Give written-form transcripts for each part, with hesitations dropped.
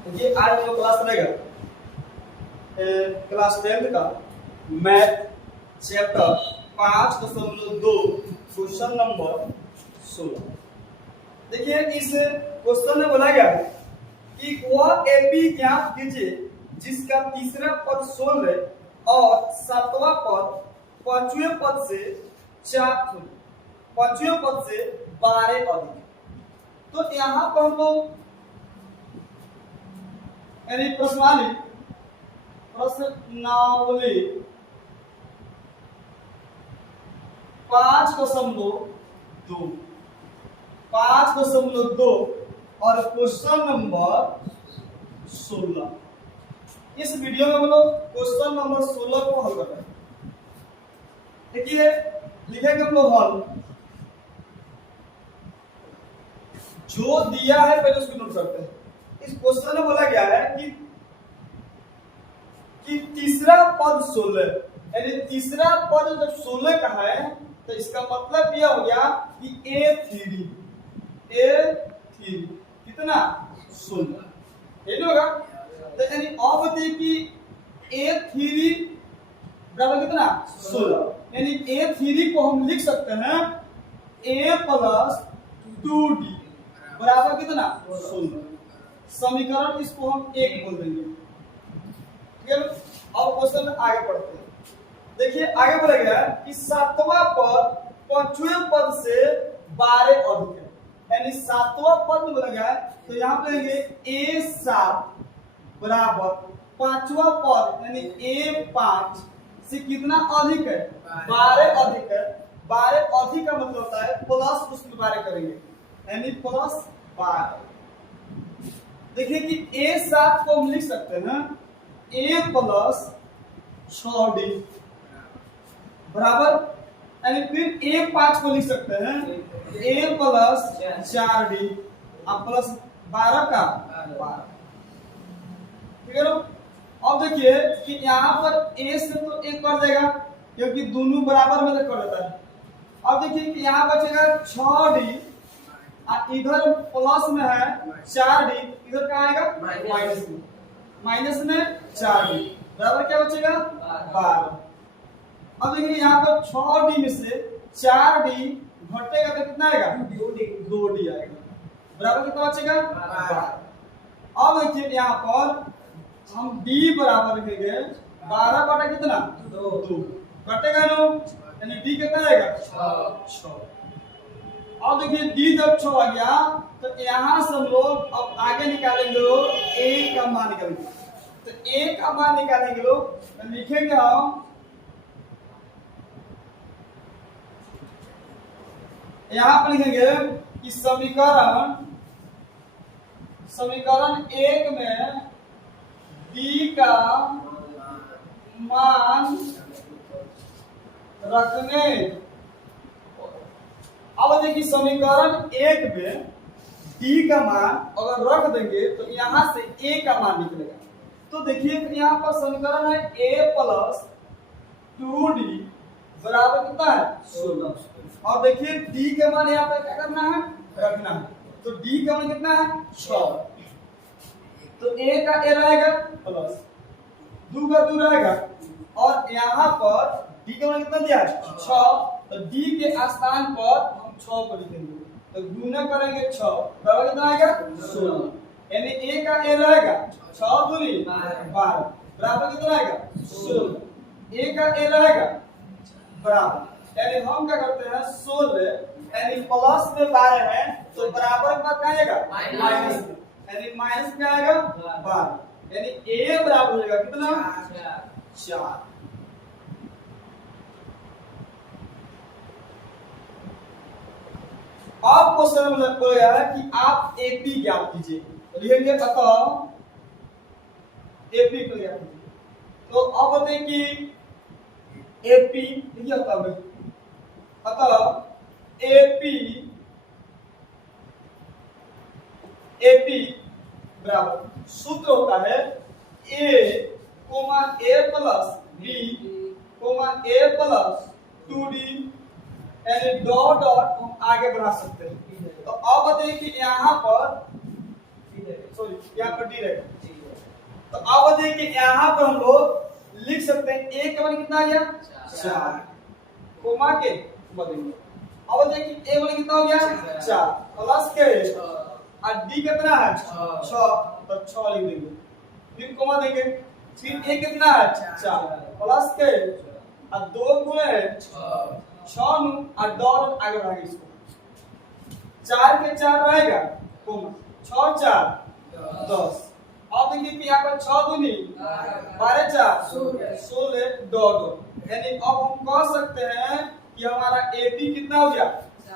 तो ये आज जो क्लास रहेगा क्लास 10th का मैथ चैप्टर 5.2 क्वेश्चन नंबर 16। देखिए इस क्वेश्चन में बोला गया है कि वह एपी ज्ञात कीजिए जिसका तीसरा पद 16 और सातवां पद पांचवें पद से 12 अधिक। तो यहाँ पर हम लोग यानी प्रश्नावली 5.2 और क्वेश्चन नंबर 16। इस वीडियो में हम लोग क्वेश्चन नंबर 16 को हल कर रहे हैं। देखिए लिखेंगे हम लोग हल, जो दिया है पहले उसको नोट करते हैं। इस क्वेश्चन में बोला गया है कि तीसरा पद 16, यानी तीसरा पद जब 16 का है तो इसका मतलब यह हो गया कि A3 कितना 16 ये होगा। तो यानी अब बताइए कि A3 बराबर कितना 16, यानी A3 को हम लिख सकते हैं A प्लस 2D बराबर कितना 16। समीकरण इसको हम एक बोल देंगे। ठीक है, अब क्वेश्चन में आगे बढ़ते हैं। देखिए आगे बोला गया कि सातवां पद पांचवें पद से 12 अधिक है, यानी सातवां पद में बोला गया तो यहाँ पे लेंगे A7 बराबर पांचवा पद यानी A5 से कितना अधिक है 12 अधिक है। 12 अधिक का मतलब होता है प्लस उसमें 12 करेंगे यानी प्लस 12। देखिए कि A7 को हम लिख सकते हैं A प्लस 6D बराबर, यानी फिर A5 को लिख सकते हैं A प्लस 4D अब प्लस 12 का 12। ठीक है ना। अब देखिए कि यहाँ पर A से तो एक कर देगा क्योंकि दोनों बराबर में कर देता है। अब देखिए कि यहाँ बचेगा 6D, इधर प्लस में है 4D, इधर कहाँ आएगा माइनस में 4D बराबर क्या बचेगा 12। अब देखिए यहाँ पर 6D में से 4D घटेगा तो कितना आएगा 2D आएगा बराबर कितना बचेगा 12। अब देखिए यहाँ पर हम D बराबर लिखेंगे 12 बटा कितना 2 कटेगा नो, यानी D कितना आएगा 6। अब देखिए D जब 6 आ गया तो यहाँ से हम लोग अब आगे निकालेंगे लोग A का मान निकालेंगे। तो A का मान निकालेंगे लोग तो लिखेंगे हम यहाँ पर लिखेंगे कि समीकरण 1 में D का मान रखने। अब देखिए समीकरण 1 में D का मान अगर रख देंगे तो यहां से A का मान निकलेगा। तो देखिए यहाँ पर समीकरण है A प्लस 2D बराबर कितना है 16। और देखिए D के मान यहाँ पर क्या करना है रखना है। तो D का मान कितना है 6, तो A का A रहेगा प्लस 2 का 2 रहेगा और यहाँ पर D का मान कितना दिया है 6, तो D के स्थान पर हम 6 को लिखेंगे तो गुना करेंगे 6 बराबर कितना आएगा 16, यानी A का A रहेगा 6 दूनी 12 बराबर कितना आएगा 16। A का A रहेगा बराबर, यानी हम क्या करते हैं 16 यानी प्लस में 12 है तो बराबर का क्या आएगा माइनस में, यानी माइनस में आएगा 12, यानी A बराबर हो जाएगा कितना 4। अब क्वेश्चन में बोला गया है कि आप AP ज्ञात कीजिए। तो लिखेंगे अतः AP को ज्ञात कीजिए। तो अब बताइए कि AP लिखिए अतः AP बराबर सूत्र होता है A plus B A plus 2D, यानी डॉट डॉट हम आगे बढ़ा सकते हैं। तो अब बताइए कि यहाँ पर यहाँ पर डी रहेगा। तो अब देखिए यहाँ पर हम लोग लिख सकते हैं ए का मान कितना आ गया 4 कोमा के बदलेंगे। अब देखिए ए मान कितना हो गया 4 प्लस के और डी कितना है 6 तो 6 लिख देंगे, फिर कोमा देंगे, फिर ए कितना है 4 प्लस के और 2 गुणे 6 नु और डॉट आगे बढ़ाएंगे इसको 4 के 4 रहेगा कोमा 6 4 10। अब देखिए कि यहाँ पर 6 दूनी 12 4 16 डॉट, यानी अब हम कह सकते हैं कि हमारा एपी कितना हो गया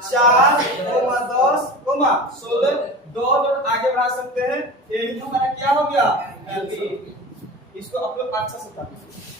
4 कोमा 10 कोमा 16 डॉट और आगे बढ़ा सकते हैं। यही हमारा क्या हो गया एपी। इसको आप लोग अच्छा से समझिए।